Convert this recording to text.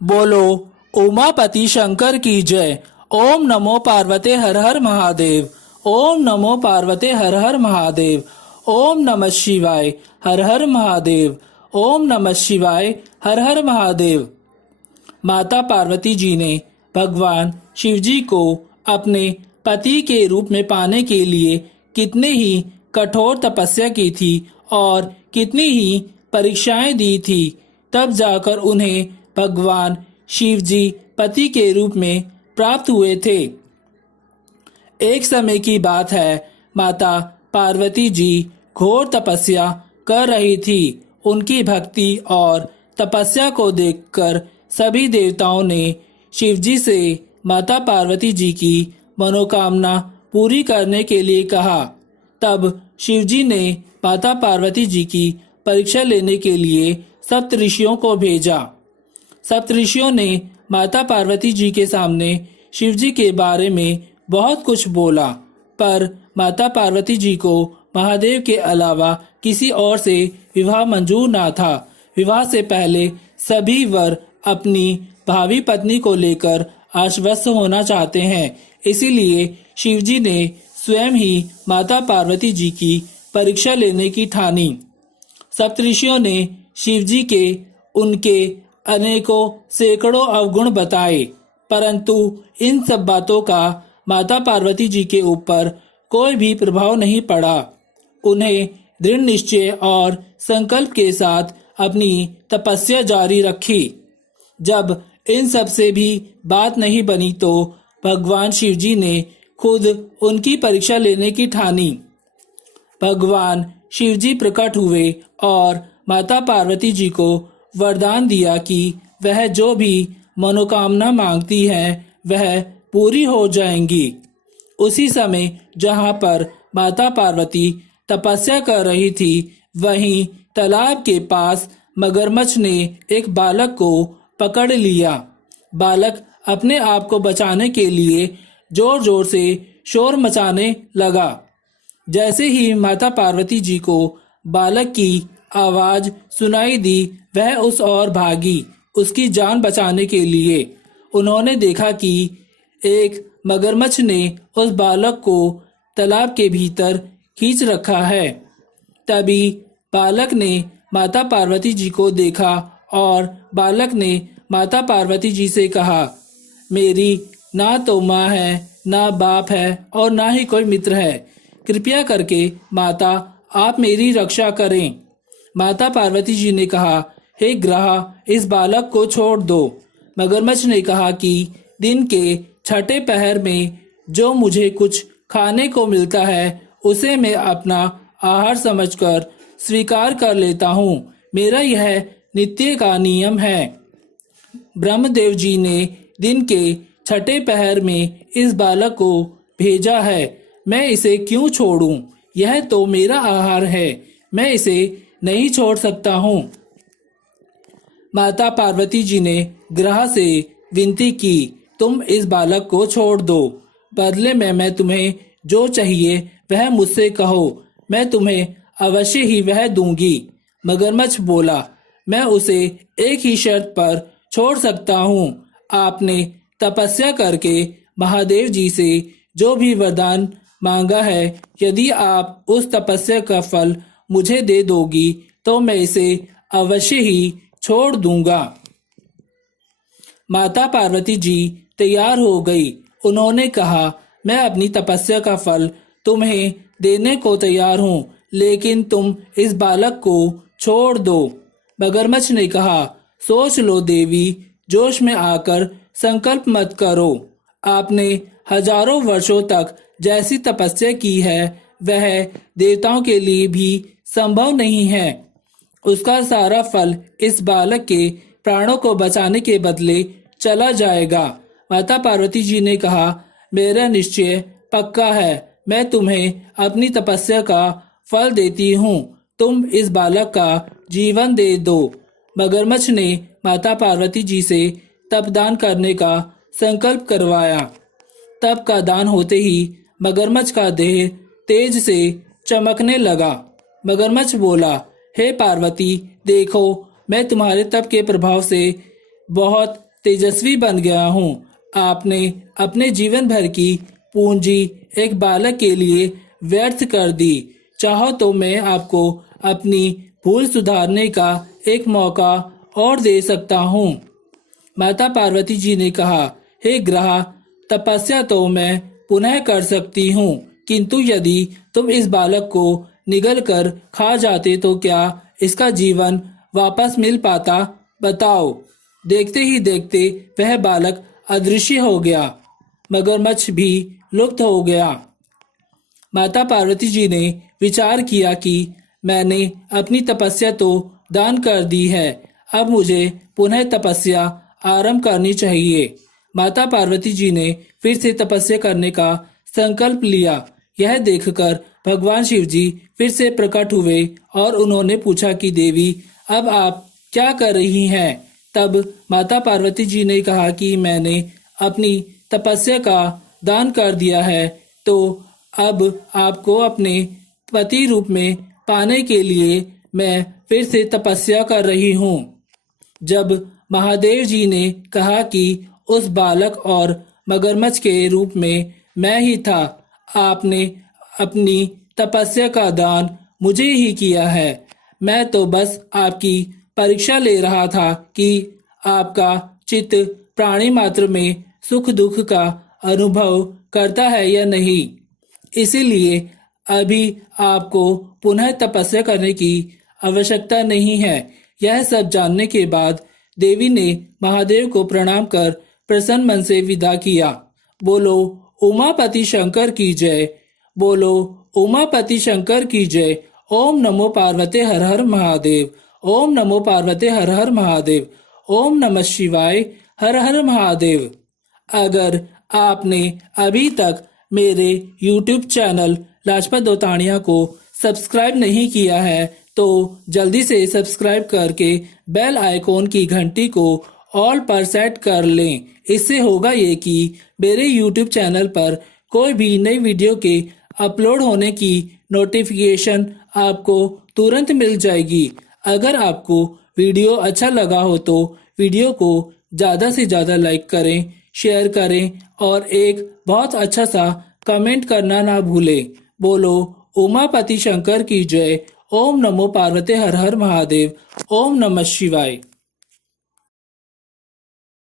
बोलो उमापति शंकर की जय। ओम नमो पार्वते हर हर महादेव। ओम नमो पार्वते हर हर महादेव। ओम नमः शिवाय हर हर महादेव। ओम नमः शिवाय हर हर महादेव। माता पार्वती जी ने भगवान शिव जी को अपने पति के रूप में पाने के लिए कितने ही कठोर तपस्या की थी और कितनी ही परीक्षाएं दी थी, तब जाकर उन्हें भगवान शिव जी पति के रूप में प्राप्त हुए थे। एक समय की बात है, माता पार्वती जी घोर तपस्या कर रही थी। उनकी भक्ति और तपस्या को देखकर सभी देवताओं ने शिव जी से माता पार्वती जी की मनोकामना पूरी करने के लिए कहा। तब शिव जी ने माता पार्वती जी की परीक्षा लेने के लिए सप्तऋषियों को भेजा। सप्तऋषियों ने माता पार्वती जी के सामने शिव जी के बारे में बहुत कुछ बोला, पर माता पार्वती जी को महादेव के अलावा किसी और से विवाह मंजूर ना था। विवाह से पहले सभी वर अपनी भावी पत्नी को लेकर आश्वस्त होना चाहते हैं, इसीलिए शिव जी ने स्वयं ही माता पार्वती जी की परीक्षा लेने की ठानी। सप्तऋषियों ने शिव जी के उनके अनेकों सैकड़ों अवगुण बताए, परंतु इन सब बातों का माता पार्वती जी के ऊपर कोई भी प्रभाव नहीं पड़ा। उन्हें दृढ़ निश्चय और संकल्प के साथ अपनी तपस्या जारी रखी। जब इन सब से भी बात नहीं बनी तो भगवान शिव जी ने खुद उनकी परीक्षा लेने की ठानी। भगवान शिव जी प्रकट हुए और माता पार्वती जी को वरदान दिया कि वह जो भी मनोकामना मांगती है वह पूरी हो जाएंगी। उसी समय जहाँ पर माता पार्वती तपस्या कर रही थी, वहीं तालाब के पास मगरमच्छ ने एक बालक को पकड़ लिया। बालक अपने आप को बचाने के लिए जोर जोर से शोर मचाने लगा। जैसे ही माता पार्वती जी को बालक की आवाज सुनाई दी, वह उस ओर भागी उसकी जान बचाने के लिए। उन्होंने देखा कि एक मगरमच्छ ने उस बालक को तालाब के भीतर खींच रखा है। तभी बालक ने माता पार्वती जी को देखा और बालक ने माता पार्वती जी से कहा, मेरी ना तो माँ है, ना बाप है और ना ही कोई मित्र है। कृपया करके माता आप मेरी रक्षा करें। माता पार्वती जी ने कहा, हे ग्रह, इस बालक को छोड़ दो। मगरमच्छ ने कहा कि दिन के छठे पहर में जो मुझे कुछ खाने को मिलता है उसे मैं अपना आहार समझकर स्वीकार कर लेता हूँ। मेरा यह नित्य का नियम है। ब्रह्मदेव जी ने दिन के छठे पहर में इस बालक को भेजा है। मैं इसे क्यों छोड़ूं? यह तो मेरा आहार है, मैं इसे नहीं छोड़ सकता हूँ। माता पार्वती जी ने ग्रह से विनती की, तुम इस बालक को छोड़ दो। बदले में मैं तुम्हें जो चाहिए वह मुझसे कहो, मैं तुम्हें अवश्य ही वह दूंगी। मगरमच्छ बोला, मैं उसे एक ही शर्त पर छोड़ सकता हूँ। आपने तपस्या करके महादेव जी से जो भी वरदान मांगा है, यदि आप उस तपस्या का फल मुझे दे दोगी तो मैं इसे अवश्य ही छोड़ दूंगा। माता पार्वती जी तैयार हो गई। उन्होंने कहा, मैं अपनी तपस्या का फल तुम्हें देने को तैयार हूँ, लेकिन तुम इस बालक को छोड़ दो। मगरमच्छ ने कहा, सोच लो देवी, जोश में आकर संकल्प मत करो। आपने हजारों वर्षों तक जैसी तपस्या की है वह देवताओं के लिए भी संभव नहीं है। उसका सारा फल इस बालक के प्राणों को बचाने के बदले चला जाएगा। माता पार्वती जी ने कहा, मेरा निश्चय पक्का है, मैं तुम्हें अपनी तपस्या का फल देती हूँ। तुम इस बालक का जीवन दे दो। मगरमच्छ ने माता पार्वती जी से तप दान करने का संकल्प करवाया। तप का दान होते ही मगरमच्छ का देह तेज से चमकने लगा। मगरमच्छ बोला, हे पार्वती, देखो मैं तुम्हारे तप के प्रभाव से बहुत तेजस्वी बन गया हूँ। आपने अपने जीवन भर की पूंजी एक बालक के लिए व्यर्थ कर दी। चाहो तो मैं आपको अपनी भूल सुधारने का एक मौका और दे सकता हूँ। माता पार्वती जी ने कहा, हे ग्रह, तपस्या तो मैं पुनः कर सकती हूँ, किंतु यदि तुम इस बालक को निगल कर खा जाते तो क्या इसका जीवन वापस मिल पाता? बताओ। देखते ही देखते वह बालक अदृश्य हो गया। मगरमच्छ भी लुप्त हो गया। माता पार्वती जी ने विचार किया कि मैंने अपनी तपस्या तो दान कर दी है, अब मुझे पुनः तपस्या आरंभ करनी चाहिए। माता पार्वती जी ने फिर से तपस्या करने का संकल्प लिया। यह देखकर भगवान शिव जी फिर से प्रकट हुए और उन्होंने पूछा कि देवी, अब आप क्या कर रही हैं? तब माता पार्वती जी ने कहा कि मैंने अपनी तपस्या का दान कर दिया है, तो अब आपको अपने पति रूप में पाने के लिए मैं फिर से तपस्या कर रही हूँ। जब महादेव जी ने कहा कि उस बालक और मगरमच्छ के रूप में मैं ही था, आपने अपनी तपस्या का दान मुझे ही किया है। मैं तो बस आपकी परीक्षा ले रहा था कि आपका चित्त प्राणी मात्र में सुख दुख का अनुभव करता है या नहीं। इसीलिए अभी आपको पुनः तपस्या करने की आवश्यकता नहीं है। यह सब जानने के बाद देवी ने महादेव को प्रणाम कर प्रसन्न मन से विदा किया। बोलो उमापति शंकर की जय। बोलो उमापति शंकर की जय। ओम नमो पार्वते हर हर महादेव। ओम नमो पार्वते हर हर महादेव। ओम नमः शिवाय हर हर महादेव। अगर आपने अभी तक मेरे YouTube चैनल लाजपत दोताणिया को सब्सक्राइब नहीं किया है तो जल्दी से सब्सक्राइब करके बेल आइकॉन की घंटी को ऑल पर सेट कर लें। इससे होगा ये कि मेरे YouTube चैनल पर कोई भी नई वीडियो के अपलोड होने की नोटिफिकेशन आपको तुरंत मिल जाएगी। अगर आपको वीडियो अच्छा लगा हो तो वीडियो को ज़्यादा से ज़्यादा लाइक करें, शेयर करें और एक बहुत अच्छा सा कमेंट करना ना भूलें। बोलो उमापति शंकर की जय। ओम नमो पार्वते हर हर महादेव। ओम नमः शिवाय।